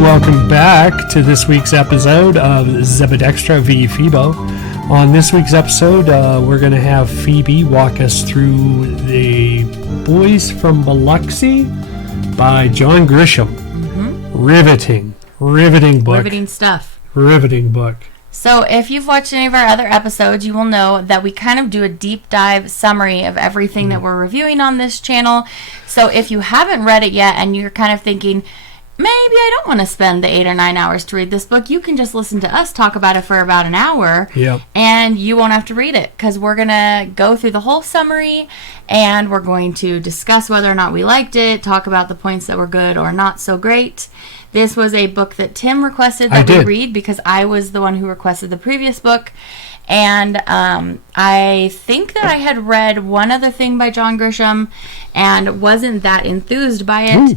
welcome back to this week's episode of Zebedextra v. Phoebo. On this week's episode, we're going to have Phoebe walk us through The Boys from Biloxi by John Grisham. Mm-hmm. Riveting book. Riveting stuff. Riveting book. So if you've watched any of our other episodes, you will know that we kind of do a deep dive summary of everything that we're reviewing on this channel. So if you haven't read it yet and you're kind of thinking, maybe I don't want to spend the 8 or 9 hours to read this book, you can just listen to us talk about it for about an hour. Yep. And you won't have to read it because we're going to go through the whole summary and we're going to discuss whether or not we liked it, talk about the points that were good or not so great. This was a book that Tim requested that we read because I was the one who requested the previous book. And I think that I had read one other thing by John Grisham and wasn't that enthused by it. Ooh.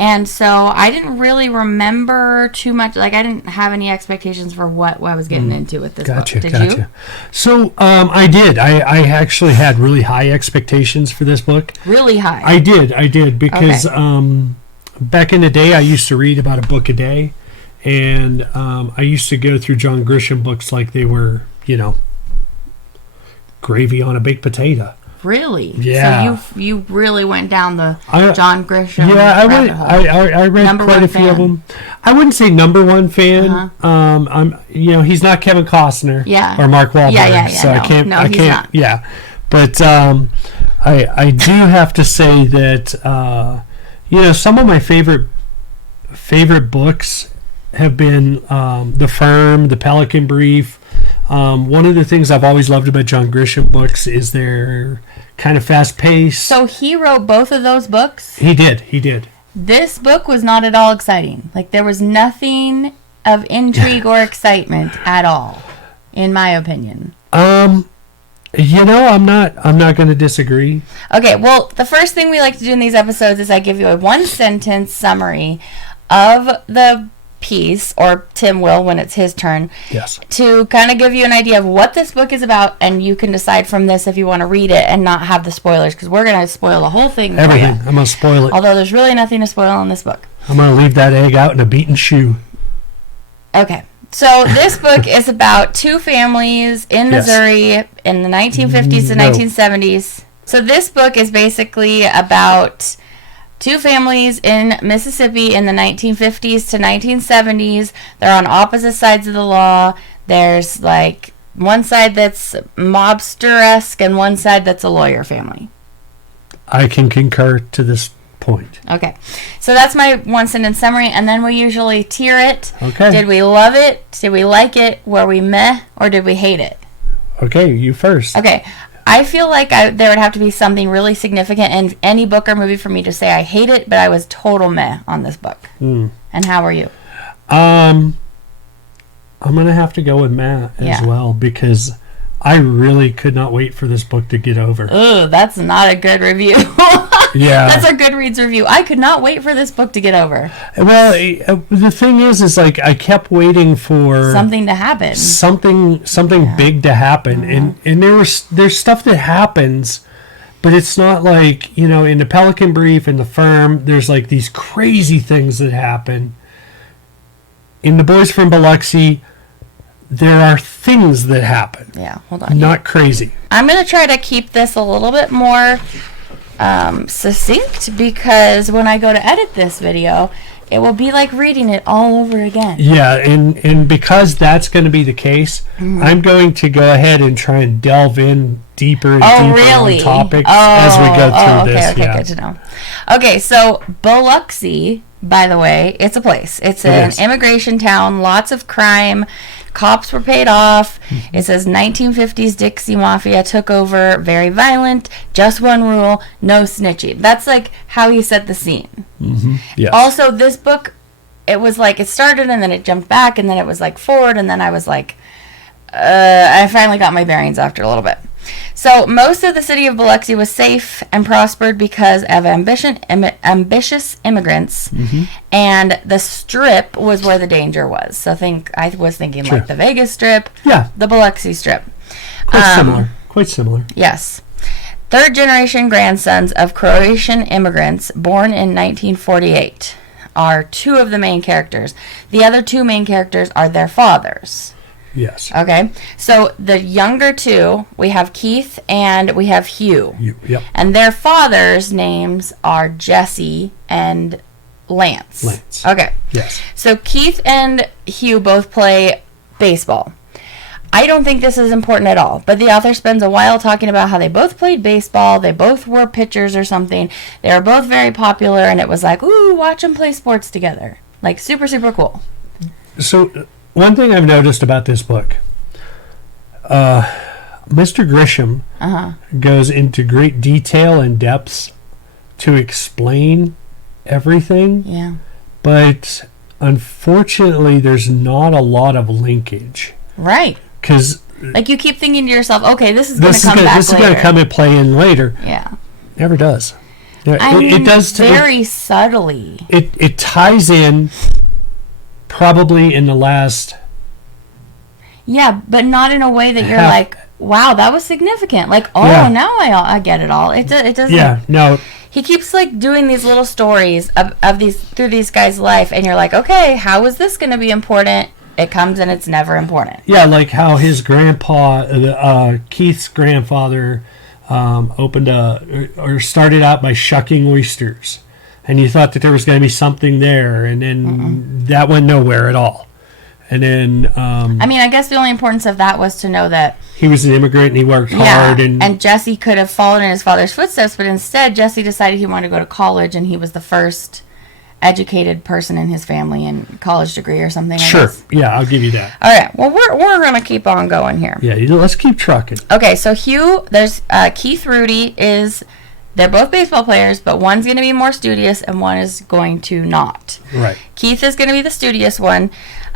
And so I didn't really remember too much. Like, I didn't have any expectations for what I was getting into with this book. Did you? So I did. I actually had really high expectations for this book. Really high? I did because back in the day, I used to read about a book a day. And I used to go through John Grisham books like they were, gravy on a baked potato. Really? Yeah. So you really went down the John Grisham. Yeah, I read number quite a few of them. I wouldn't say number one fan. He's not Kevin Costner. Yeah. Or Mark Wahlberg. Yeah. So I can't. He's not. Yeah, but I do have to say that some of my favorite books have been The Firm, The Pelican Brief. One of the things I've always loved about John Grisham books is they're kind of fast-paced. So he wrote both of those books? He did. This book was not at all exciting. Like, there was nothing of intrigue or excitement at all, in my opinion. I'm not going to disagree. Okay, well, the first thing we like to do in these episodes is I give you a one-sentence summary of the piece, or Tim will when it's his turn. Yes. To kind of give you an idea of what this book is about, and you can decide from this if you want to read it and not have the spoilers, because we're going to spoil the whole thing. Everything. I'm going to spoil it. Although there's really nothing to spoil in this book. I'm going to leave that egg out in a beaten shoe. Okay. So this book is about two families in Missouri in the 1950s to 1970s. So this book is basically about two families in Mississippi in the 1950s to 1970s. They're on opposite sides of the law. There's like one side that's mobster-esque and one side that's a lawyer family. I can concur to this point. Okay. So that's my one sentence summary, and then we usually tier it. Okay. Did we love it? Did we like it? Were we meh? Or did we hate it? Okay, you first. Okay. I feel like there would have to be something really significant in any book or movie for me to say I hate it, but I was total meh on this book. And how are you? I'm going to have to go with meh as well, because I really could not wait for this book to get over. Ooh, that's not a good review. Yeah. That's a Goodreads review. I could not wait for this book to get over. Well, the thing is like I kept waiting for something to happen. Something big to happen. And there's stuff that happens, but it's not like, in the Pelican Brief and The Firm, there's like these crazy things that happen. In The Boys from Biloxi, there are things that happen. Yeah, hold on. Not crazy. I'm going to try to keep this a little bit more succinct, because when I go to edit this video, it will be like reading it all over again. Yeah, and because that's going to be the case, I'm going to go ahead and try and delve in deeper and on topics as we go through this. Okay, good to know. Okay, so Biloxi, by the way, it's a place. It's an immigration town, lots of crime. Cops were paid off. It says 1950s Dixie Mafia took over, very violent, just one rule, no snitching. That's like how he set the scene. Yes. Also, this book, it was like it started and then it jumped back and then it was like forward, and then I was like, I finally got my bearings after a little bit. So most of the city of Biloxi was safe and prospered because of ambitious immigrants, and the Strip was where the danger was. So I was thinking like the Vegas Strip, the Biloxi Strip. Quite similar. Yes. Third generation grandsons of Croatian immigrants born in 1948. are two of the main characters. The other two main characters are their fathers. Yes. Okay, so the younger two, we have Keith and we have Hugh. Yep. And their fathers' names are Jesse and Lance. Lance. Okay. Yes. So Keith and Hugh both play baseball. I don't think this is important at all, but the author spends a while talking about how they both played baseball, they both were pitchers or something, they were both very popular, and it was like, ooh, watch them play sports together. Like, super, super cool. So, one thing I've noticed about this book, Mr. Grisham goes into great detail and depths to explain everything, Yeah. but unfortunately there's not a lot of linkage. Right. Because like, you keep thinking to yourself, okay, this is going to come back this is going to come and play in later. Yeah. Never does. I mean, it does very subtly. It ties in probably in the last. Yeah, but not in a way that you're half- like, wow, that was significant. Like, oh, Yeah. now I get it all. It doesn't. Yeah, no. He keeps like doing these little stories of these through these guys' life, and you're like, okay, how is this going to be important? It comes and it's never important. Yeah, like how his grandpa, Keith's grandfather, opened or started out by shucking oysters, and you thought that there was going to be something there, and then that went nowhere at all. And then I mean, I guess the only importance of that was to know that he was an immigrant and he worked hard, and Jesse could have followed in his father's footsteps, but instead Jesse decided he wanted to go to college, and he was the first educated person in his family and college degree or something. Sure, yeah, I'll give you that. All right, well, we're gonna keep on going here. Yeah, let's keep trucking. Okay, so Hugh, there's Keith Rudy they're both baseball players, but one's going to be more studious and one is going to not. Right. Keith is going to be the studious one.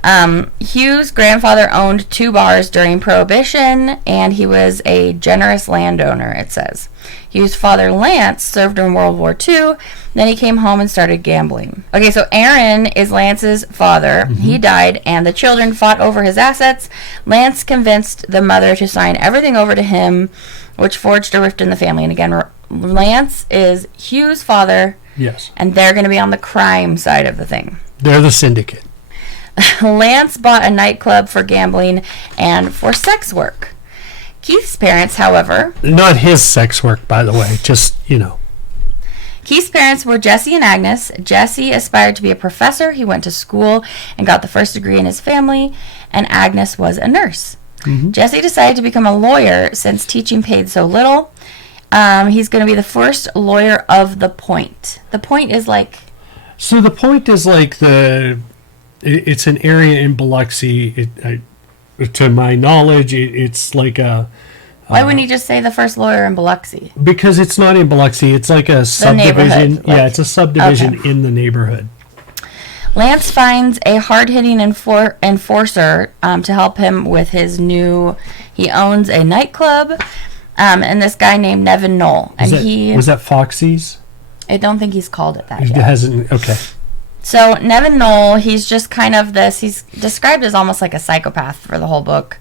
Hugh's grandfather owned 2 bars during Prohibition, and he was a generous landowner, it says. Hugh's father, Lance, served in World War II. Then he came home and started gambling. Okay, so Aaron is Lance's father. He died, and the children fought over his assets. Lance convinced the mother to sign everything over to him, which forged a rift in the family. And again, Lance is Hugh's father. Yes. And they're going to be on the crime side of the thing. They're the syndicate. Lance bought a nightclub for gambling and for sex work. Keith's parents, however... Not his sex work, by the way. Just, Keith's parents were Jesse and Agnes. Jesse aspired to be a professor. He went to school and got the first degree in his family. And Agnes was a nurse. Jesse decided to become a lawyer since teaching paid so little. He's going to be the first lawyer of the Point. The Point is like... So the Point is like it's an area in Biloxi. To my knowledge, it's like a... Why wouldn't he just say the first lawyer in Biloxi? Because it's not in Biloxi. It's like a subdivision. Yeah, it's a subdivision in the neighborhood. Lance finds a hard-hitting enforcer to help him with his new... He owns a nightclub, and this guy named Nevin Knoll. And was that Foxy's? I don't think he's called it that It yet. hasn't. Okay. So Nevin Knoll, he's just kind of this... He's described as almost like a psychopath for the whole book,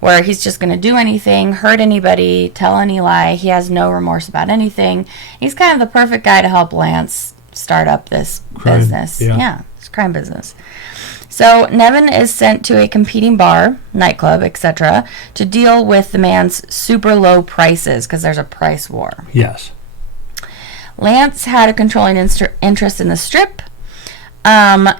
where he's just going to do anything, hurt anybody, tell any lie. He has no remorse about anything. He's kind of the perfect guy to help Lance start up this business. Yeah, it's crime business. So Nevin is sent to a competing bar, nightclub, etc., to deal with the man's super low prices, because there's a price war. Yes. Lance had a controlling interest in the strip.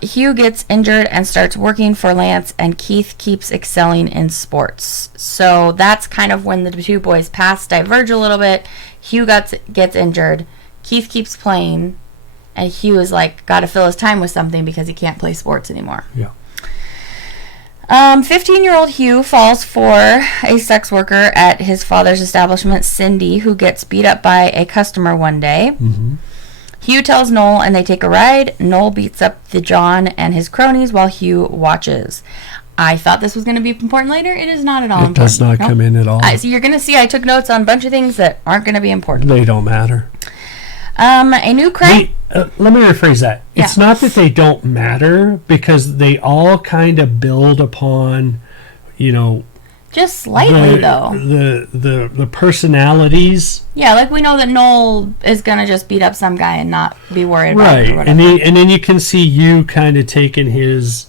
Hugh gets injured and starts working for Lance, and Keith keeps excelling in sports. So that's kind of when the two boys' paths diverge a little bit. Hugh gets injured. Keith keeps playing, and Hugh is like, got to fill his time with something because he can't play sports anymore. Yeah. 15-year-old Hugh falls for a sex worker at his father's establishment, Cindy, who gets beat up by a customer one day. Hugh tells Noel, and they take a ride. Noel beats up the John and his cronies while Hugh watches. I thought this was going to be important later. It is not at all important. It does not come in at all. So you're going to see I took notes on a bunch of things that aren't going to be important. They don't matter. A new crime... Let me rephrase that. Yeah. It's not that they don't matter, because they all kind of build upon, Just slightly, though. The personalities. Yeah, like we know that Noel is gonna just beat up some guy and not be worried about it. Right, and then you can see you kind of taking his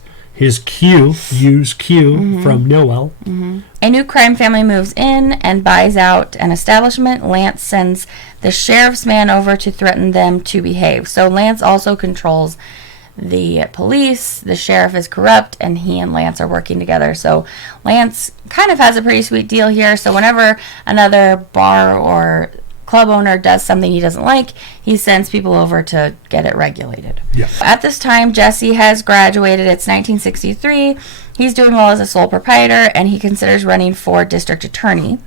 cue from Noel. Mm-hmm. A new crime family moves in and buys out an establishment. Lance sends the sheriff's man over to threaten them to behave. So Lance also controls the police. The sheriff is corrupt, and he and Lance are working together. So Lance kind of has a pretty sweet deal here. So whenever another bar or club owner does something he doesn't like, he sends people over to get it regulated. Yeah. At this time, Jesse has graduated. It's 1963. He's doing well as a sole proprietor, and he considers running for district attorney.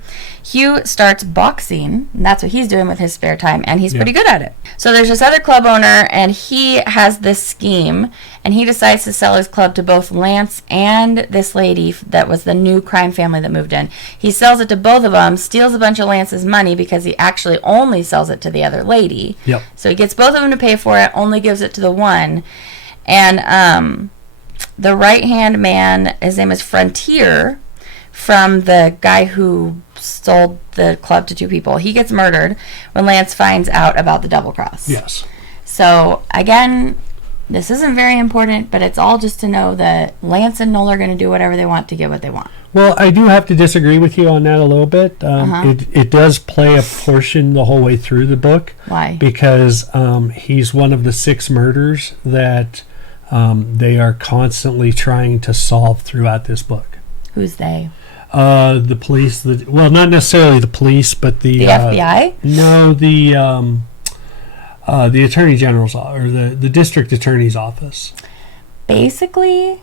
Hugh starts boxing, and that's what he's doing with his spare time, and he's pretty good at it. So there's this other club owner, and he has this scheme, and he decides to sell his club to both Lance and this lady that was the new crime family that moved in. He sells it to both of them, steals a bunch of Lance's money because he actually only sells it to the other lady. Yep. So he gets both of them to pay for it, only gives it to the one. And the right-hand man, his name is Frontier, from the guy who sold the club to two people. He gets murdered when Lance finds out about the double cross. Yes. So, again, this isn't very important, but it's all just to know that Lance and Noel are going to do whatever they want to get what they want. Well, I do have to disagree with you on that a little bit. It does play a portion the whole way through the book. Why? Because he's one of the 6 murders that they are constantly trying to solve throughout this book. Who's they? The police. Well, not necessarily the police, but the FBI? No, the Attorney General's or the District Attorney's office. Basically,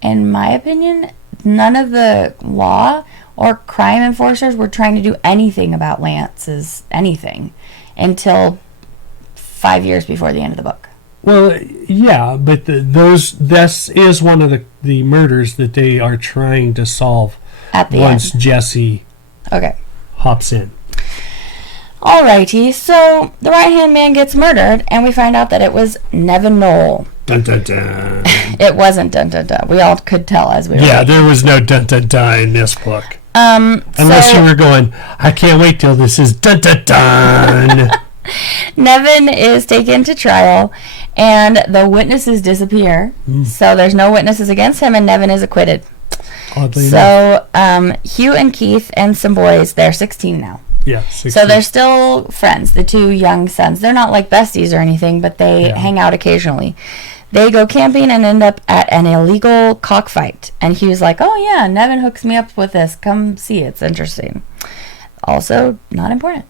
in my opinion, none of the law or crime enforcers were trying to do anything about Lance's anything until 5 years before the end of the book. Well, yeah, but this is one of the murders that they are trying to solve at the once end. Jesse hops in. Alrighty, so the right-hand man gets murdered, and we find out that it was Nevin Noel. Dun dun dun. It wasn't dun dun dun. We all could tell as we were. Yeah, there was no dun dun dun in this book. Unless you were going, I can't wait till this is dun dun dun. Nevin is taken to trial, and the witnesses disappear. So there's no witnesses against him, and Nevin is acquitted. Oddly so Hugh and Keith and some boys, they're 16 now. Yeah, 16. So they're still friends, the two young sons. They're not like besties or anything, but they hang out occasionally. They go camping and end up at an illegal cockfight. And Hugh's like, oh yeah, Nevin hooks me up with this. Come see, it's interesting. Also, not important.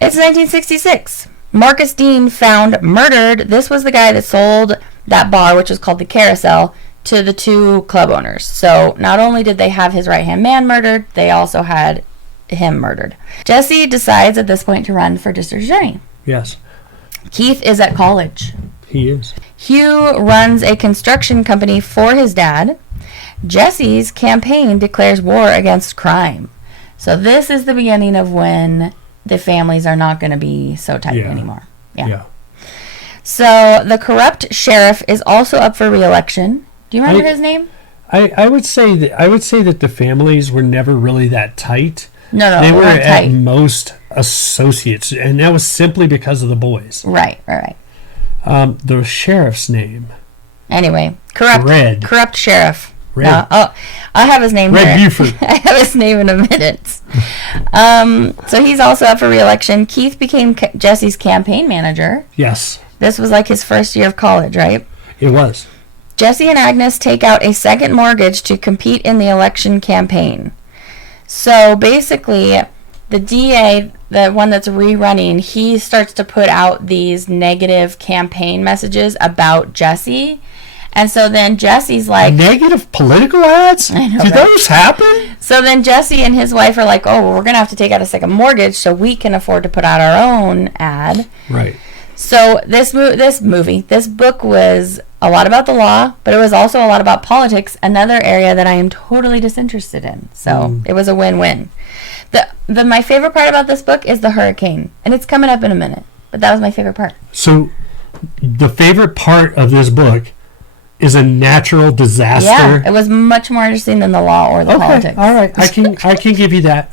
It's 1966. Marcus Dean found murdered. This was the guy that sold that bar, which was called the Carousel, to the two club owners. So not only did they have his right-hand man murdered, they also had him murdered. Jesse decides at this point to run for district attorney. Yes. Keith is at college. He is. Hugh runs a construction company for his dad. Jesse's campaign declares war against crime. So this is the beginning of when the families are not going to be so tight anymore. Yeah. So the corrupt sheriff is also up for re-election. Do you remember his name? I would say that the families were never really that tight. No, they were at most associates, and that was simply because of the boys. Right. The sheriff's name. Anyway, corrupt sheriff. Red. No, I'll have his name. Red Buford. I have his name in a minute. So he's also up for re-election. Keith became Jesse's campaign manager. Yes. This was like his first year of college, right? It was. Jesse and Agnes take out a second mortgage to compete in the election campaign. So basically, the DA, the one that's rerunning, he starts to put out these negative campaign messages about Jesse. And so then Jesse's like... Negative political ads? I know, Did those happen? So then Jesse and his wife are like, oh, well, we're going to have to take out a second mortgage so we can afford to put out our own ad. Right. So this book was a lot about the law, but it was also a lot about politics, another area that I am totally disinterested in. So it was a win-win. My favorite part about this book is the hurricane, and it's coming up in a minute, but that was my favorite part. So the favorite part of this book is a natural disaster. Yeah, it was much more interesting than the law or the politics. All right, I can give you that.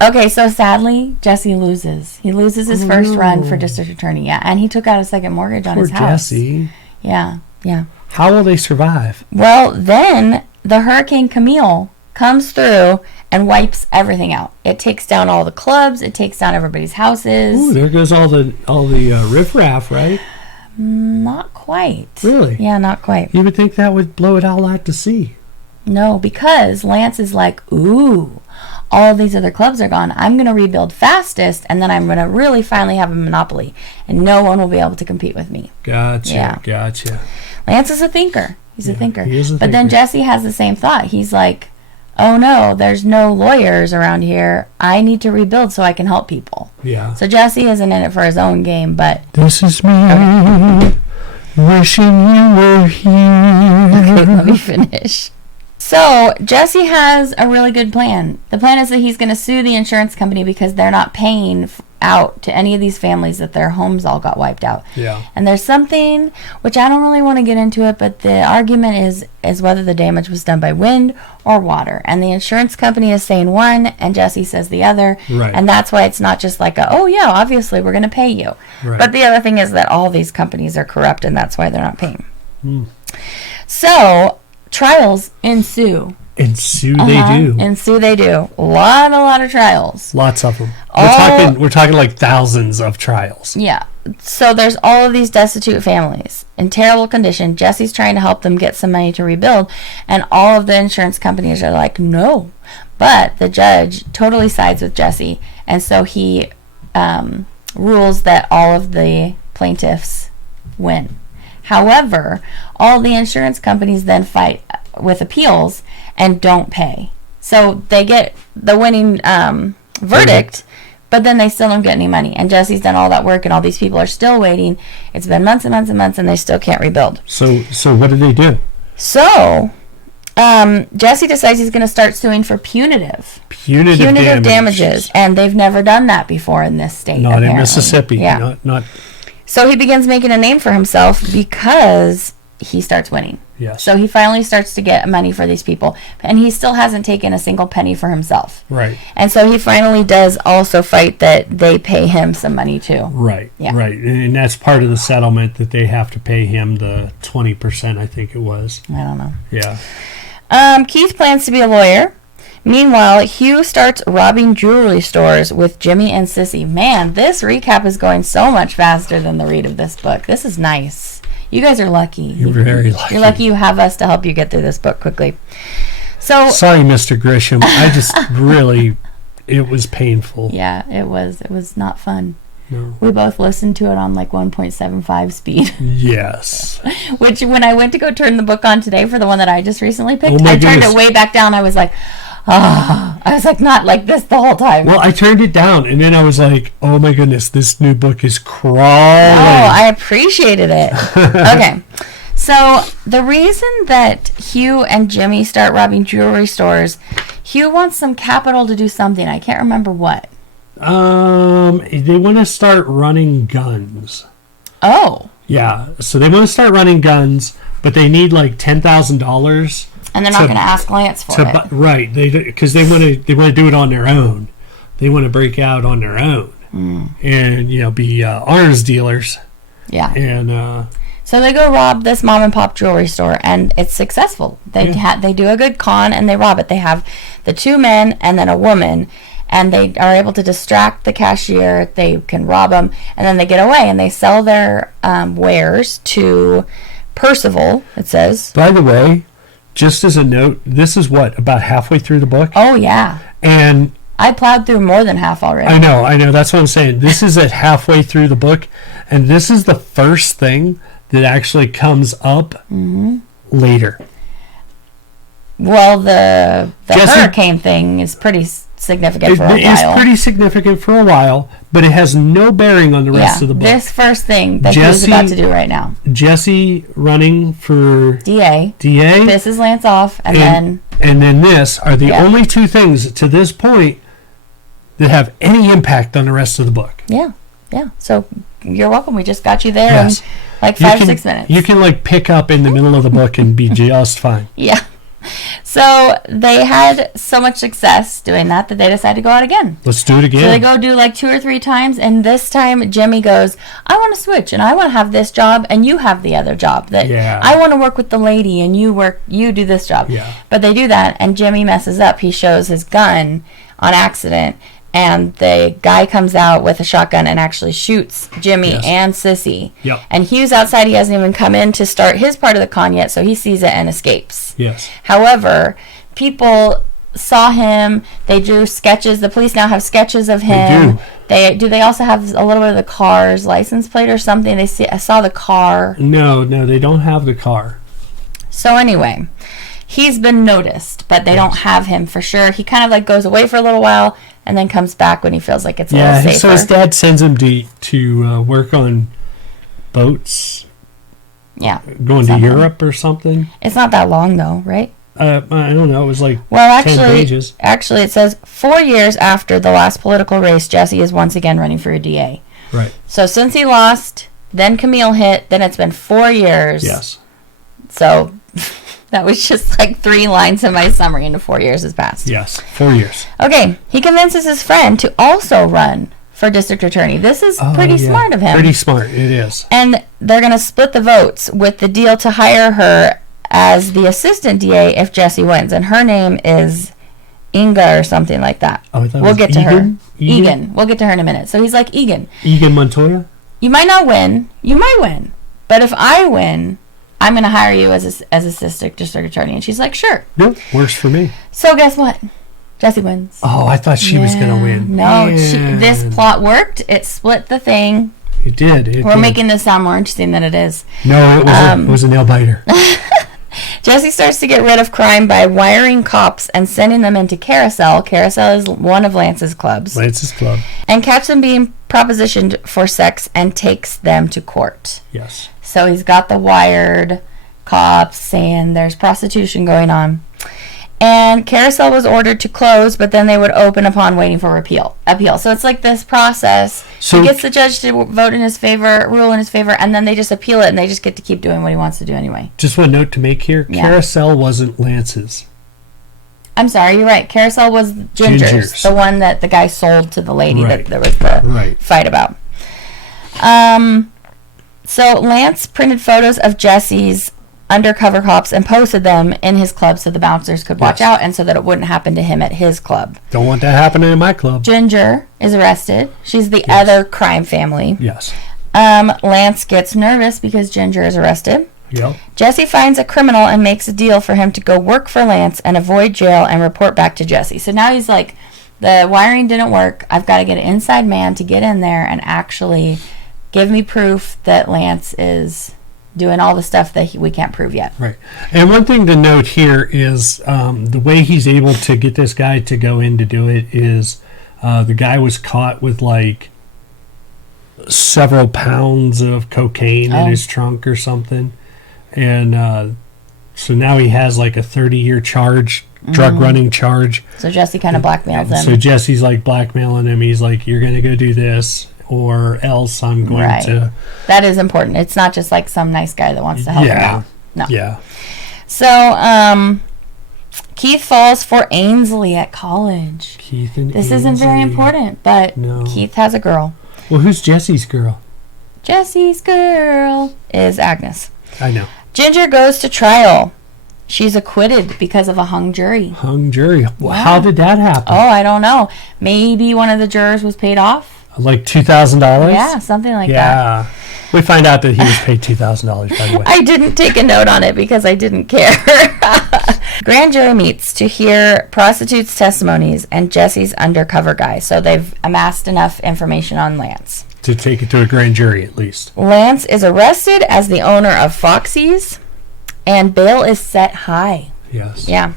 Okay, so sadly, Jesse loses. He loses his first run for district attorney. Yeah, and he took out a second mortgage on his house. Jesse. Yeah. How will they survive? Well, then the Hurricane Camille comes through and wipes everything out. It takes down all the clubs. It takes down everybody's houses. Ooh, there goes all the riffraff, right? Not quite. Really? Yeah, not quite. You would think that would blow it all out to sea. No, because Lance is like, ooh, all of these other clubs are gone. I'm going to rebuild fastest, and then I'm going to really finally have a monopoly, and no one will be able to compete with me. Gotcha. Lance is a thinker. He's a thinker. He is a but thinker. then Jesse has the same thought. He's like, oh no, there's no lawyers around here. I need to rebuild so I can help people. Yeah. So Jesse isn't in it for his own game, but... This is me, wishing you were here. Okay, let me finish. So Jesse has a really good plan. The plan is that he's going to sue the insurance company because they're not paying out to any of these families that their homes all got wiped out. Yeah. And there's something, which I don't really want to get into it, but the argument is whether the damage was done by wind or water. And the insurance company is saying one, and Jesse says the other. Right. And that's why it's not just like, oh yeah, obviously we're going to pay you. Right. But the other thing is that all these companies are corrupt, and that's why they're not paying. So trials ensue. Ensue they do. A lot of trials. Lots of them. All- We're talking like thousands of trials. Yeah. So there's all of these destitute families in terrible condition. Jesse's trying to help them get some money to rebuild, and all of the insurance companies are like, no. But the judge totally sides with Jesse, and so he rules that all of the plaintiffs win. However, all the insurance companies then fight with appeals and don't pay. So they get the winning verdict, but then they still don't get any money. And Jesse's done all that work, and all these people are still waiting. It's been months and months and months, and they still can't rebuild. So what do they do? So Jesse decides he's going to start suing for punitive damages, and they've never done that before in this state. Not apparently. in Mississippi. Yeah. Not. So he begins making a name for himself because he starts winning. Yes. So he finally starts to get money for these people, and he still hasn't taken a single penny for himself. Right. And so he finally does also fight that they pay him some money too. Right. Yeah. Right. And that's part of the settlement, that they have to pay him the 20%, I think it was. I don't know. Yeah. Keith plans to be a lawyer. Meanwhile, Hugh starts robbing jewelry stores with Jimmy and Sissy. Man, this recap is going so much faster than the read of this book. This is nice. You guys are lucky. You're very lucky. You're lucky you have us to help you get through this book quickly. So sorry, Mr. Grisham. I just really, it was painful. yeah, it was not fun. No. We both listened to it on like 1.75 speed. Yes. Which, when I went to go turn the book on today for the one that I just recently picked, Oh my I turned goodness. it way back down. I was like, I was like, not like this the whole time. Well, I turned it down, and then I was like, oh my goodness, this new book is crawling. Oh, I appreciated it. Okay. So the reason that Hugh and Jimmy start robbing jewelry stores, Hugh wants some capital to do something. I can't remember what. They want to start running guns. Oh. Yeah, so they want to start running guns, but they need like $10,000. And they're not going to ask Lance for it. Right, because they want to do it on their own. They want to break out on their own, and be arms dealers. Yeah. And so they go rob this mom and pop jewelry store, and it's successful. They do a good con, and they rob it. They have the two men and then a woman, and they are able to distract the cashier. They can rob them, and then they get away, and they sell their wares to Percival, it says. by the way, just as a note, this is about halfway through the book, Oh, yeah. and I plowed through more than half already. I know. That's what I'm saying. This is at halfway through the book, and this is the first thing that actually comes up later. Well, the Jesse- hurricane thing is pretty significant for a It is while. pretty significant for a while, but it has no bearing on the rest of the book. This first thing that he's Jesse- about to do right now. Jesse running for DA. DA, Pisses Lance off, and then... and then this are the Yeah. only two things to this point that have any impact on the rest of the book. Yeah. So you're welcome. We just got you there Yes. in like You 5-6 minutes. You can like pick up in the middle of the book and be just fine. Yeah. So they had so much success doing that they decided to go out again. Let's do it again. So they go do like 2 or 3 times, and this time Jimmy goes, I want to switch, and I want to have this job, and you have the other job. That Yeah. I want to work with the lady, and you do this job. Yeah. But they do that, and Jimmy messes up. He shows his gun on accident, and the guy comes out with a shotgun and actually shoots Jimmy Yes. and Sissy. Yep. And Hugh's outside. He hasn't even come in to start his part of the con yet, so he sees it and escapes. Yes. However, people saw him. They drew sketches. The police now have sketches of him. They also have a little bit of the car's license plate or something. I saw the car. No, they don't have the car. So anyway, he's been noticed, but they don't have him for sure. He kind of like goes away for a little while and then comes back when he feels like it's a little safer. So his dad sends him to work on boats. Yeah. Going to Europe or something. It's not that long though, right? I don't know. It was like Well, 10 pages. actually, it says 4 years after the last political race, Jesse is once again running for a DA. Right. So since he lost, then Camille hit, then it's been 4 years. Yes. So that was just like 3 lines in my summary, and 4 years has passed. Yes. 4 years. Okay, he convinces his friend to also run for district attorney. This is pretty smart of him. Pretty smart. It is. And they're going to split the votes with the deal to hire her as the assistant DA if Jesse wins. And her name is Inga or something like that. Oh, I thought it We'll was get to her. Egan? Egan. We'll get to her in a minute. So he's like, Egan, Egan Montoya? you might not win. You might win. But if I win, I'm going to hire you as assistant district attorney. And she's like, sure. Yep. Works for me. So guess what? Jesse wins. Oh, I thought she was going to win. No, Man. this plot worked. It split the thing. It did. We're making this sound more interesting than it is. No, it was a nail biter. Jesse starts to get rid of crime by wiring cops and sending them into Carousel. Carousel is one of Lance's clubs. Lance's club. And catch them being propositioned for sex and takes them to court. Yes. So he's got the wired cops saying there's prostitution going on. And Carousel was ordered to close, but then they would open upon waiting for appeal. So it's like this process. So he gets the judge to vote in his favor, rule in his favor, and then they just appeal it, and they just get to keep doing what he wants to do anyway. Just one note to make here. Yeah. Carousel wasn't Lance's. I'm sorry, you're right. Carousel was Ginger's. The one that the guy sold to the lady Right. that there was the fight about. So Lance printed photos of Jesse's undercover cops and posted them in his club so the bouncers could watch out and so that it wouldn't happen to him at his club. Don't want that happening in my club. Ginger is arrested. She's the other crime family. Yes. Lance gets nervous because Ginger is arrested. Yep. Jesse finds a criminal and makes a deal for him to go work for Lance and avoid jail and report back to Jesse. So now he's like, the wiring didn't work. I've got to get an inside man to get in there and actually give me proof that Lance is doing all the stuff that we can't prove yet. Right. And one thing to note here is the way he's able to get this guy to go in to do it is the guy was caught with like several pounds of cocaine in his trunk or something. And so now he has like a 30-year charge, drug running charge. So Jesse kind of blackmails him. So Jesse's like blackmailing him. He's like, you're going to go do this or else I'm going to... That is important. It's not just like some nice guy that wants to help him out. No. Yeah. So, Keith falls for Ainsley at college. Keith and This isn't very Ainsley. important, but Keith has a girl. Well, who's Jesse's girl? Jesse's girl is Agnes. I know. Ginger goes to trial. She's acquitted because of a hung jury. Hung jury. Well, how did that happen? Oh, I don't know. Maybe one of the jurors was paid off. Like $2,000? Yeah, something like that. Yeah. We find out that he was paid $2,000, by the way. I didn't take a note on it because I didn't care. Grand jury meets to hear prostitutes' testimonies and Jesse's undercover guy. So they've amassed enough information on Lance. To take it to a grand jury, at least. Lance is arrested as the owner of Foxy's, and bail is set high. Yes. Yeah.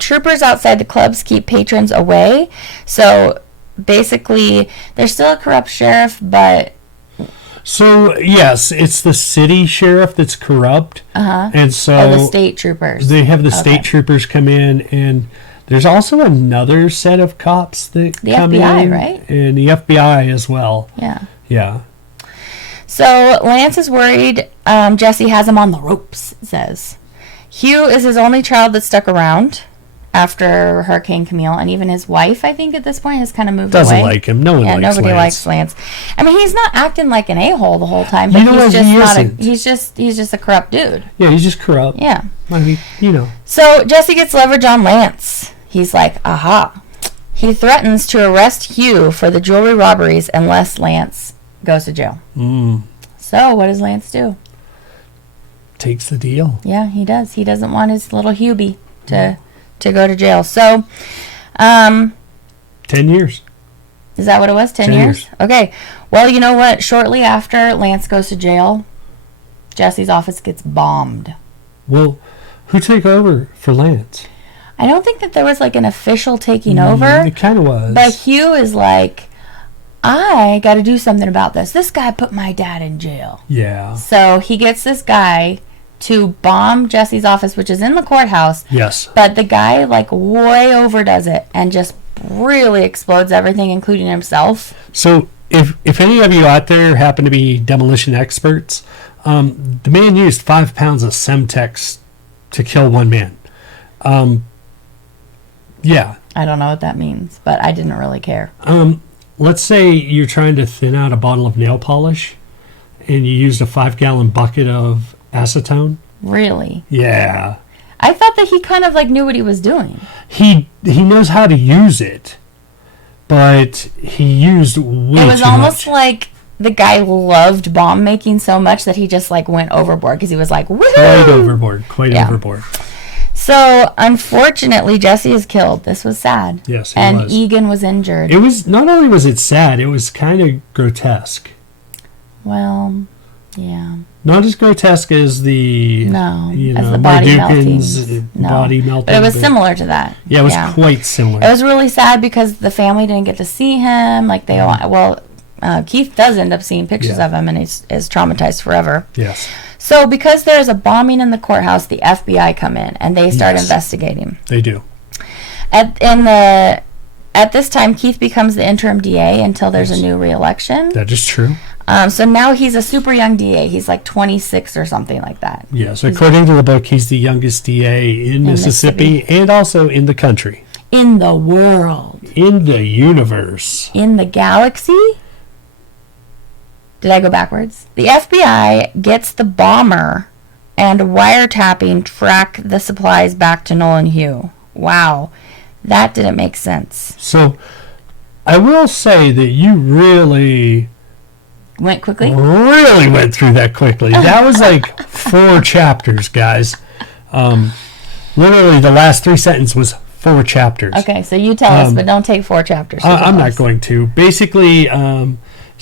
Troopers outside the clubs keep patrons away. So basically, there's still a corrupt sheriff, but... So, yes, it's the city sheriff that's corrupt. Uh-huh. And so... the state troopers. They have the state troopers come in, and there's also another set of cops that come in. The FBI, right? And the FBI as well. Yeah. Yeah. So Lance is worried. Jesse has him on the ropes, it says. Hugh is his only child that stuck around after Hurricane Camille, and even his wife, I think, at this point has kind of moved away. Doesn't like him. No one likes Lance. Nobody likes Lance. I mean, he's not acting like an a-hole the whole time, but You know what? He isn't. he's just a corrupt dude. Yeah, he's just corrupt. Yeah. I mean, you know. So Jesse gets leverage on Lance. He's like, aha. He threatens to arrest Hugh for the jewelry robberies unless Lance goes to jail. So what does Lance do? Takes the deal. Yeah, he does. He doesn't want his little Hubie to go to jail. So, 10 years. Is that what it was? 10 years? Okay. Well, you know what? Shortly after Lance goes to jail, Jesse's office gets bombed. Well, who took over for Lance? I don't think that there was like an official taking over. It kind of was. But Hugh is like, I got to do something about this. This guy put my dad in jail. Yeah. So he gets this guy to bomb Jesse's office, which is in the courthouse. Yes. But the guy like way overdoes it and just really explodes everything, including himself. So if any of you out there happen to be demolition experts, the man used 5 pounds of Semtex to kill one man. Yeah. I don't know what that means, but I didn't really care. Let's say you're trying to thin out a bottle of nail polish and you used a 5-gallon bucket of acetone. Really? Yeah. I thought that he kind of like knew what he was doing. He knows how to use it, but he used way too much. It was almost like the guy loved bomb making so much that he just like went overboard because he was like, woohoo! Quite overboard. So, unfortunately, Jesse is killed. This was sad. Yes, he and was. Egan was injured. It was, not only was it sad, it was kind of grotesque. Well, yeah. Not as grotesque as the, as the body melting. Body melting. But it was similar to that. Yeah, it was quite similar. It was really sad because the family didn't get to see him. Like they, Keith does end up seeing pictures of him, and is traumatized forever. Yes. So because there's a bombing in the courthouse, the FBI come in and they start investigating. They do. At this time, Keith becomes the interim DA until there's a new re-election. That is true. So now he's a super young DA. He's like 26 or something like that. Yes, according to the book, he's the youngest DA in Mississippi and also in the country. In the world. In the universe. In the galaxy? Did I go backwards? The FBI gets the bomber and wiretapping track the supplies back to Nolan Hugh. Wow. That didn't make sense. So, I will say that you really went quickly? Really went through that quickly. That was like 4 chapters, guys. Literally, the last 3 sentences was 4 chapters. Okay, so you tell us, but don't take 4 chapters. I'm not going to. Basically,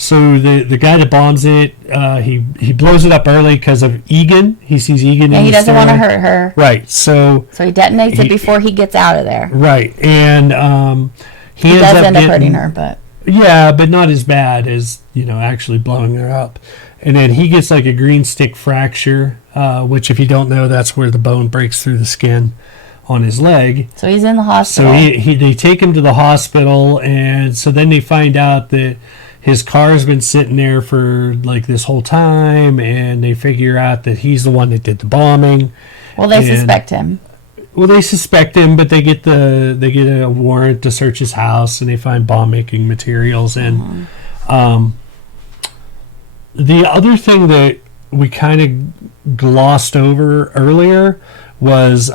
so the guy that bombs it, he blows it up early because of Egan. He sees Egan in the he doesn't want to hurt her. Right. So he detonates it before he gets out of there. Right. And he does end up hurting her, but... Yeah, but not as bad as, actually blowing her up. And then he gets like a green stick fracture, which if you don't know, that's where the bone breaks through the skin on his leg. So he's in the hospital. So they take him to the hospital, and so then they find out that his car's been sitting there for like this whole time, and they figure out that he's the one that did the bombing. Well, they suspect him. Well, they suspect him, but they get a warrant to search his house, and they find bomb making materials. And the other thing that we kind of glossed over earlier was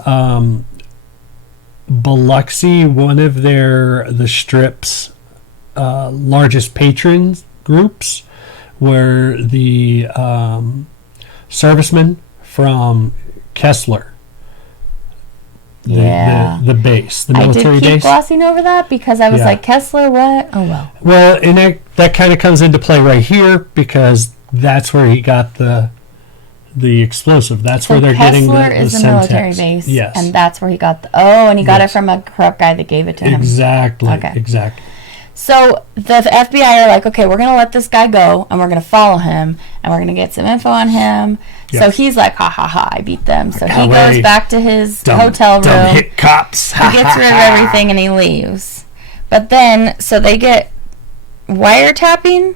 Biloxi, one of the Strip's largest patron groups, were the servicemen from Kessler. The base, the military base. I did keep glossing over that because I was like, Kessler, what? Oh, well. Well, and that kind of comes into play right here because that's where he got the explosive. That's where they're getting the Kessler is the military base. Yes. And that's where he got and he got it from a corrupt guy that gave it to him. Exactly. Okay. Exactly. So the FBI are like, okay, we're going to let this guy go, and we're going to follow him, and we're going to get some info on him. Yes. So he's like, ha, ha, ha, I beat them. So he goes back to his hotel room. Dumb hit cops. He gets rid of everything, and he leaves. But then, so they get wiretapping?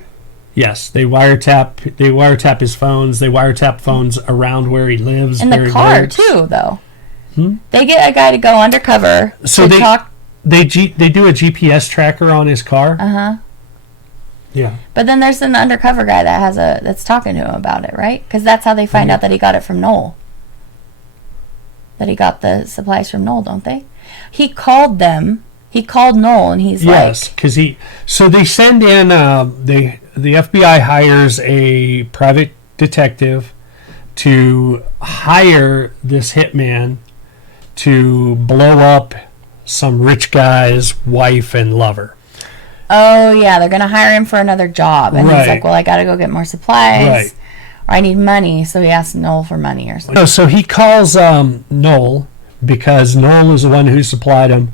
Yes, they wiretap his phones. They wiretap phones around where he lives. In where the he car works. too, though. They get a guy to go undercover So to talk. they do a GPS tracker on his car. Yeah. But then there's an undercover guy that's talking to him about it, right? Because that's how they find out that he got it from Noel. That he got the supplies from Noel, don't they? He called them. He called Noel, and he's yes, because So they send in. The FBI hires a private detective to hire this hitman to blow up some rich guy's wife and lover. oh yeah, they're gonna hire him for another job, and he's Right. like, well, I gotta go get more supplies, Right. or I need money, so he asks Noel for money or something. No, so he calls Noel because Noel is the one who supplied him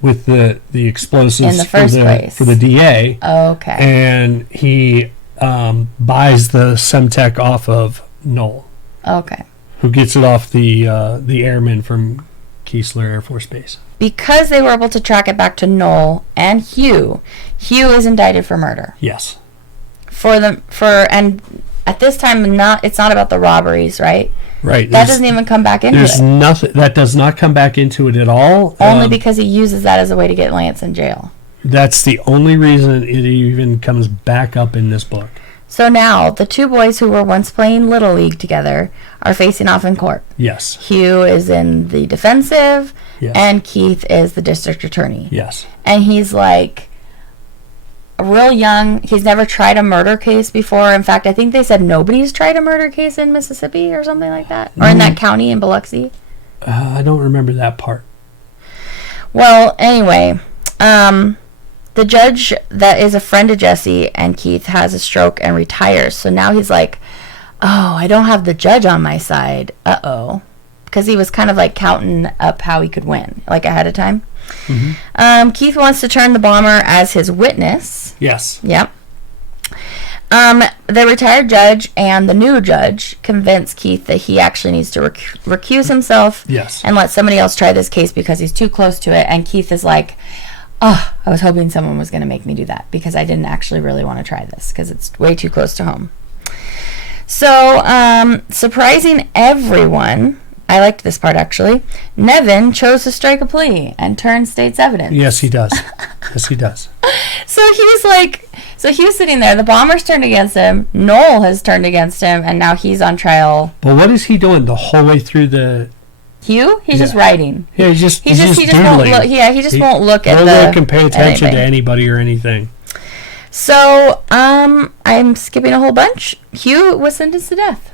with the explosives In the first place. for the DA, Okay. and he buys the Semtech off of Noel, Okay. who gets it off the airman from Keesler Air Force Base. Because they were able to track it back to Noel and Hugh, Hugh is indicted for murder. Yes. And at this time, it's not about the robberies, right? Right. That doesn't even come back into There's it. nothing that does not come back into it at all. Only because he uses that as a way to get Lance in jail. That's the only reason it even comes back up in this book. So now, the two boys who were once playing Little League together are facing off in court. Yes. Hugh is in the defensive, Yes. and Keith is the district attorney. Yes. And he's like real young. He's never tried a murder case before. In fact, I think they said nobody's tried a murder case in Mississippi or something like that, or in that county in Biloxi. I don't remember that part. Well, anyway, the judge that is a friend of Jesse and Keith has a stroke and retires. So now he's like, oh, I don't have the judge on my side. Uh-oh. Because he was kind of like counting up how he could win, like ahead of time. Keith wants to turn the bomber as his witness. Yes. Yep. The retired judge and the new judge convince Keith that he actually needs to recuse himself Yes. and let somebody else try this case because he's too close to it. And Keith is like, oh, I was hoping someone was going to make me do that because I didn't actually really want to try this because it's way too close to home. So, surprising everyone, I liked this part actually, Nevin chose to strike a plea and turn state's evidence. Yes, he does. Yes, he does. So he was sitting there, the bombers turned against him, Noel has turned against him, and now he's on trial. But what is he doing the whole way through the... Hugh? He's just writing. Yeah, he just He just won't doodling. look. Yeah, he just won't look at won't the. look and pay attention anything. to anybody or anything. So, I'm skipping a whole bunch. Hugh was sentenced to death.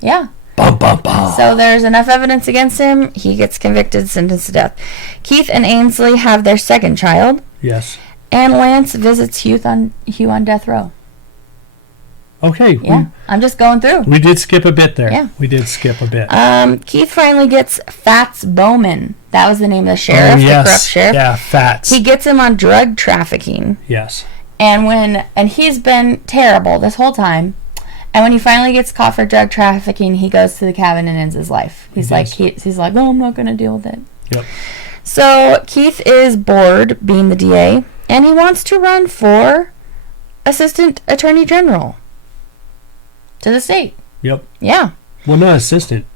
Yeah. Bum, bum, bum. So there's enough evidence against him. He gets convicted, sentenced to death. Keith and Ainsley have their second child, Yes. and Lance visits Hugh on death row. Okay. Yeah, I'm just going through. We did skip a bit there. Yeah. We did skip a bit. Keith finally gets Fats Bowman. That was the name of the sheriff, the corrupt sheriff. Yeah, Fats. He gets him on drug trafficking. Yes. And he's been terrible this whole time. And when he finally gets caught for drug trafficking, he goes to the cabin and ends his life. He's like, oh, I'm not going to deal with it. Yep. So Keith is bored being the DA, and he wants to run for assistant attorney general to the state. Yep. Yeah. Well, not assistant.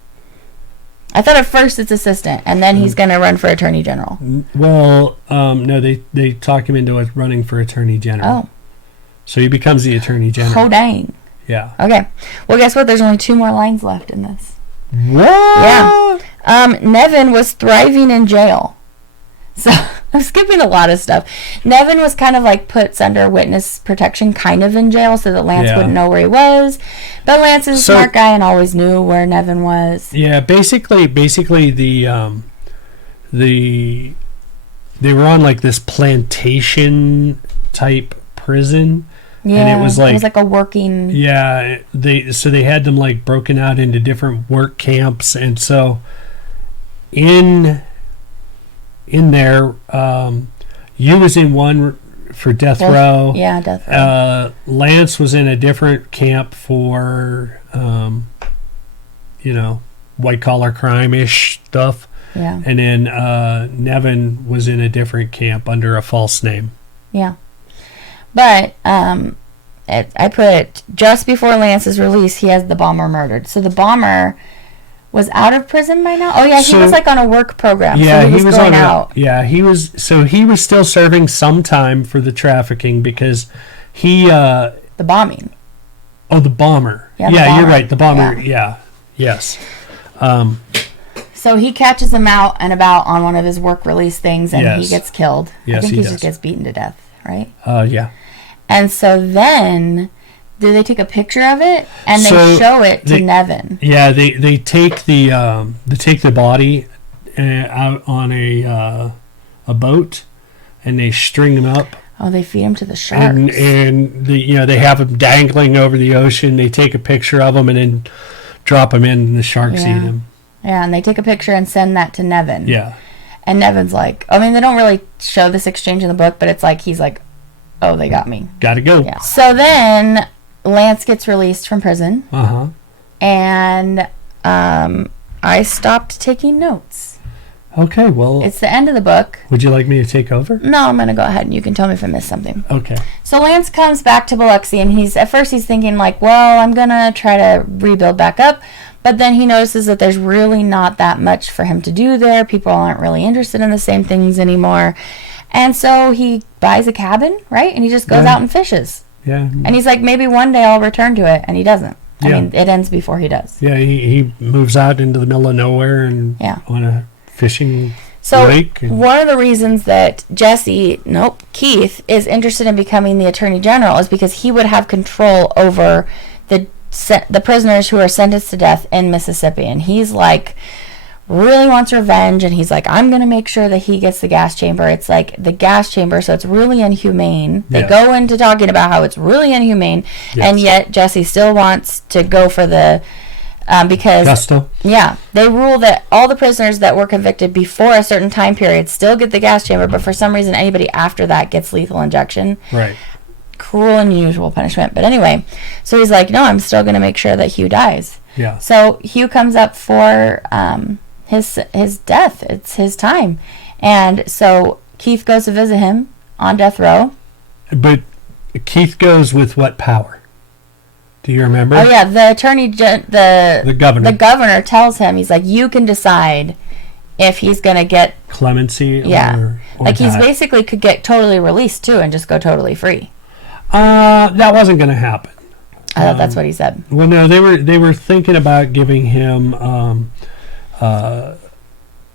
I thought at first it's assistant, and then he's going to run for attorney general. Well, no, they talk him into running for attorney general. Oh. So he becomes the attorney general. Oh, dang. Yeah. Okay. Well, guess what? There's only 2 more lines left in this. What? Yeah. Nevin was thriving in jail. So I'm skipping a lot of stuff. Nevin was kind of like puts under witness protection kind of in jail so that Lance wouldn't know where he was. But Lance is a smart guy and always knew where Nevin was. Yeah, basically they were on like this plantation type prison. Yeah, and it was like a working. Yeah, they had them like broken out into different work camps, and so in there, you was in one for death row. Yeah, death row. Lance was in a different camp for white collar crime ish stuff. Yeah, and then Nevin was in a different camp under a false name. Yeah. But I put just before Lance's release, he has the bomber murdered. So the bomber was out of prison by now. Oh yeah, he was like on a work program. Yeah, so he was going on out. Yeah, he was. So he was still serving some time for the trafficking because he. The bombing. Oh, the bomber. Yeah, you're right. The bomber. Yeah. Yes. So he catches him out and about on one of his work release things, and he gets killed. Yes, I think he he does. just gets beaten to death, right? Yeah. And so then, do they take a picture of it and they show it to Nevin? Yeah, they take the body out on a boat, and they string him up. Oh, they feed him to the sharks. And they have him dangling over the ocean. They take a picture of him and then drop him in, and the sharks eat him. Yeah, and they take a picture and send that to Nevin. Yeah. And Nevin's like, I mean, they don't really show this exchange in the book, but it's like, he's like, oh, they got me. Gotta go. Yeah. So then Lance gets released from prison. Uh-huh. And I stopped taking notes. Okay, well. It's the end of the book. Would you like me to take over? No, I'm going to go ahead and you can tell me if I missed something. Okay. So Lance comes back to Biloxi, and at first he's thinking like, well, I'm going to try to rebuild back up. But then he notices that there's really not that much for him to do there. People aren't really interested in the same things anymore. And so he buys a cabin, right? And he just goes out and fishes. Yeah. And he's like, maybe one day I'll return to it. And he doesn't. I mean, it ends before he does. Yeah, he moves out into the middle of nowhere and on a fishing lake. So one of the reasons that Keith is interested in becoming the Attorney General is because he would have control over the prisoners who are sentenced to death in Mississippi. And he's like, really wants revenge, and he's like, I'm going to make sure that he gets the gas chamber. It's like the gas chamber, so it's really inhumane. They go into talking about how it's really inhumane, and yet Jesse still wants to go for the because Gusto. Yeah, they rule that all the prisoners that were convicted before a certain time period still get the gas chamber, but for some reason anybody after that gets lethal injection. Right. Cruel and unusual punishment. But anyway, so he's like, no, I'm still going to make sure that Hugh dies. Yeah. So Hugh comes up for his death. It's his time. And so Keith goes to visit him on death row. But Keith goes with what power? Do you remember? Oh yeah, the governor. The governor tells him, he's like, you can decide if he's going to get clemency or like he's basically could get totally released too and just go totally free. That wasn't going to happen. I thought that's what he said. Well, no, they were thinking about giving him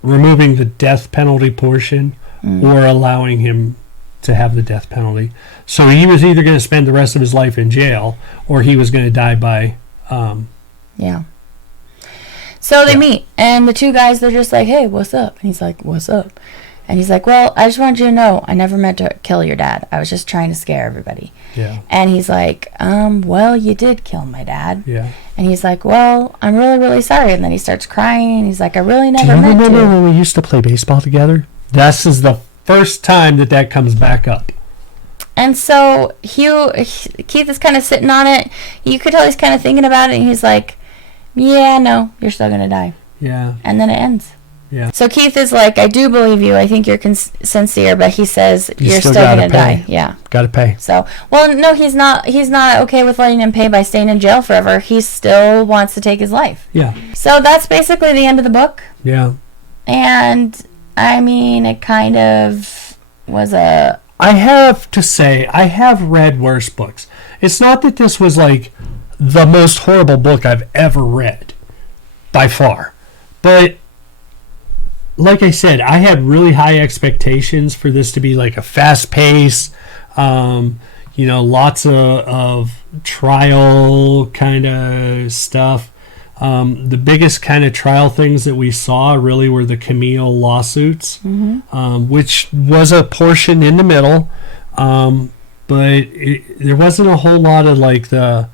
removing the death penalty portion or allowing him to have the death penalty. So he was either going to spend the rest of his life in jail or he was going to die by So they meet, and the two guys, they're just like, hey, what's up? And he's like, what's up? And he's like, well, I just wanted you to know, I never meant to kill your dad. I was just trying to scare everybody. Yeah. And he's like, well, you did kill my dad. Yeah. And he's like, well, I'm really, really sorry. And then he starts crying. He's like, I really never meant to. Do you remember when we used to play baseball together? This is the first time that comes back up. And so Keith is kind of sitting on it. You could tell he's kind of thinking about it. And he's like, yeah, no, you're still going to die. Yeah. And then it ends. Yeah. So Keith is like, I do believe you. I think you're sincere, but he says you're still going to die. Yeah. Got to pay. So, well, no, he's not okay with letting him pay by staying in jail forever. He still wants to take his life. Yeah. So that's basically the end of the book. Yeah. And I mean, it kind of was I have to say, I have read worse books. It's not that this was like the most horrible book I've ever read, by far. But like I said, I had really high expectations for this to be like a fast pace, lots of trial kind of stuff. The biggest kind of trial things that we saw really were the Camille lawsuits, which was a portion in the middle, but there wasn't a whole lot of like the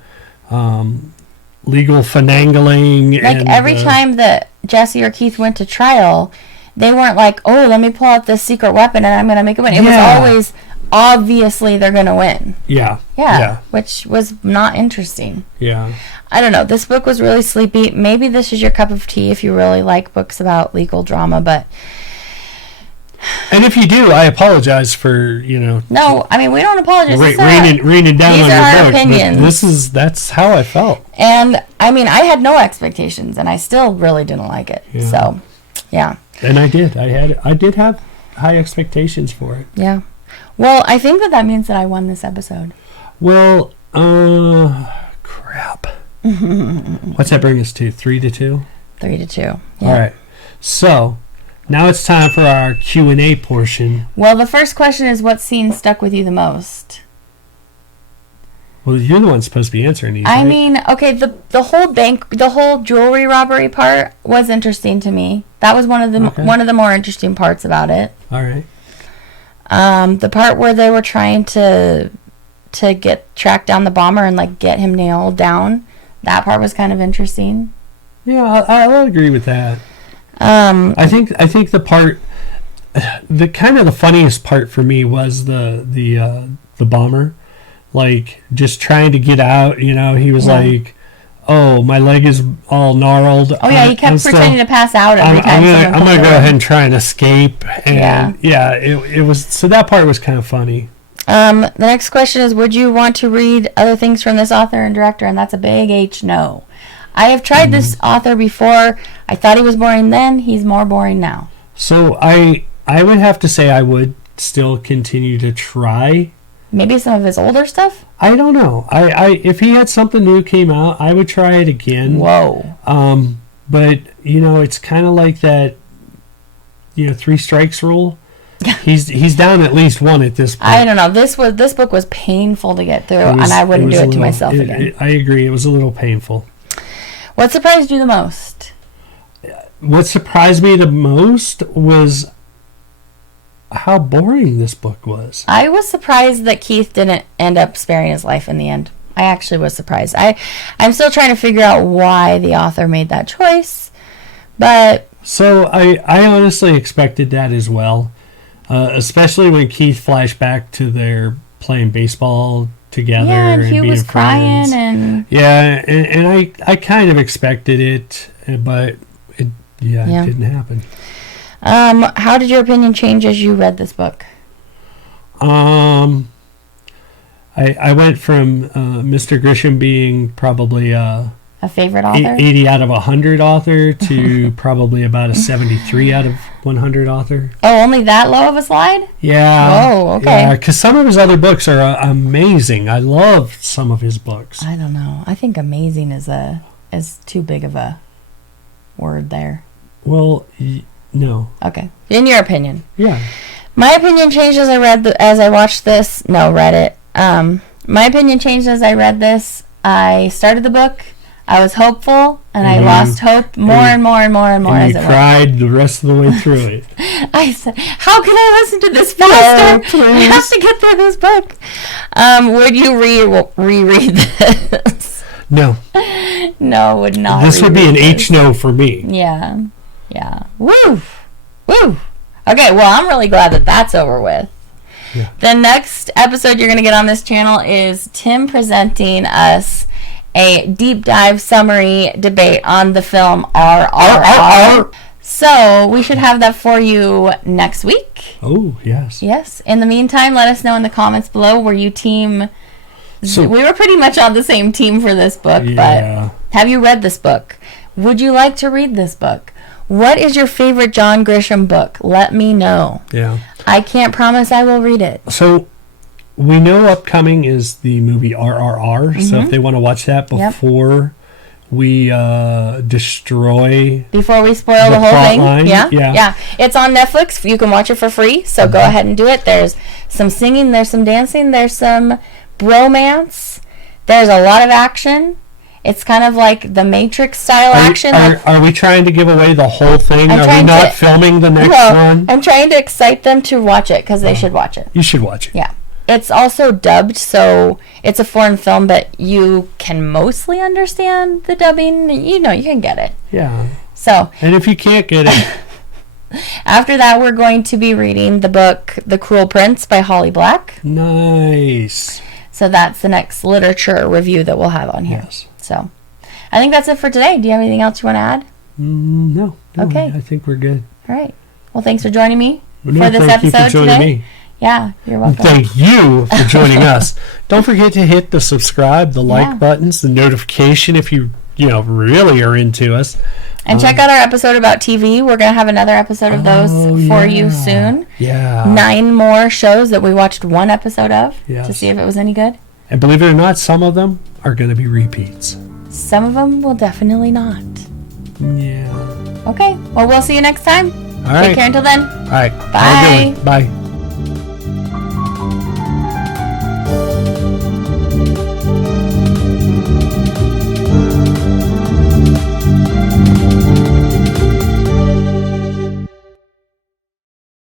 legal finagling. Like every time that Jesse or Keith went to trial, they weren't like, oh, let me pull out this secret weapon and I'm going to make it win. It was always, obviously, they're going to win. Yeah. Which was not interesting. Yeah. I don't know. This book was really sleepy. Maybe this is your cup of tea if you really like books about legal drama, but And if you do, I apologize for No, I mean, we don't apologize. raining down these on are your our book. opinions. That's how I felt. And I mean, I had no expectations, and I still really didn't like it. Yeah. So, yeah. And I did. I did have high expectations for it. Yeah. Well, I think that means that I won this episode. Well, crap. What's that bring us to? 3-2? 3-2. Yeah. All right. So now it's time for our Q&A portion. Well, the first question is, what scene stuck with you the most? Well, you're the one supposed to be answering these. I right? mean, okay, the whole jewelry robbery part was interesting to me. That was one of the more interesting parts about it. All right. The part where they were trying to track down the bomber and like get him nailed down, that part was kind of interesting. Yeah, I'll agree with that. I think the part, the kind of the funniest part for me was the bomber, like just trying to get out. He was like, "Oh, my leg is all gnarled." Oh yeah, he kept pretending to pass out every time. I'm gonna go ahead and try and escape. And it was, so that part was kind of funny. The next question is, would you want to read other things from this author and director? And that's a big H no. I have tried this author before. I thought he was boring then. He's more boring now. So I would have to say I would still continue to try. Maybe some of his older stuff? I don't know. I if he had something new came out, I would try it again. Whoa. But it's kind of like that 3 strikes rule. He's down at least one at this point. I don't know. This book was painful to get through, and I wouldn't do it to myself again. I agree. It was a little painful. What surprised you the most? What surprised me the most was how boring this book was. I was surprised that Keith didn't end up sparing his life in the end. I actually was surprised. I'm still trying to figure out why the author made that choice, but... So I honestly expected that as well, especially when Keith flashed back to their playing baseball together. Yeah, and he being was crying friends. and... Yeah, and I kind of expected it, but it didn't happen. How did your opinion change as you read this book? I went from Mr. Grisham being probably a favorite author? 80 out of 100 author to probably about a 73 out of 100 author. Oh, only that low of a slide? Yeah. Oh, okay. Yeah, because some of his other books are amazing. I love some of his books. I don't know. I think amazing is too big of a word there. Well, no. Okay. In your opinion. Yeah. My opinion changed as I read read it. My opinion changed as I read this. I started the book. I was hopeful, and I lost hope more and more as it went. You cried the rest of the way through it. I said, how can I listen to this faster? I have to get through this book. Would you reread this? No. No, would not. This would be an H no for me. Yeah. Yeah. Woo! Woo! Okay, well, I'm really glad that that's over with. Yeah. The next episode you're going to get on this channel is Tim presenting us a deep dive summary debate on the film RRR. So we should have that for you next week. Oh, yes. Yes. In the meantime, let us know in the comments below, were you team... So, we were pretty much on the same team for this book, yeah. but have you read this book? Would you like to read this book? What is your favorite John Grisham book? Let me know. Yeah. I can't promise I will read it. So we know upcoming is the movie RRR. Mm-hmm. So if they want to watch that before we destroy... Before we spoil the whole thing. Line, yeah. It's on Netflix. You can watch it for free. So go ahead and do it. There's some singing. There's some dancing. There's some bromance. There's a lot of action. It's kind of like the Matrix style action. Are we trying to give away the whole thing? Are we not filming the next one? I'm trying to excite them to watch it because they should watch it. You should watch it. Yeah. It's also dubbed, so it's a foreign film, but you can mostly understand the dubbing. You can get it. Yeah. So. And if you can't get it. After that, we're going to be reading the book The Cruel Prince by Holly Black. Nice. So that's the next literature review that we'll have on here. Yes. So I think that's it for today. Do you have anything else you want to add? No. Okay. I think we're good. All right. Well, thanks for joining me. No, for this thank you for episode joining today? me. Yeah, you're welcome. Thank you for joining us. Don't forget to hit the subscribe, the like Yeah. buttons, the notification if you really are into us. And check out our episode about TV. We're going to have another episode of those for you soon. Yeah. 9 more shows that we watched one episode of Yes. to see if it was any good. And believe it or not, some of them are going to be repeats. Some of them will definitely not. Yeah. Okay, well, we'll see you next time. All right. Take care until then. All right. Have a Bye. good one. Bye.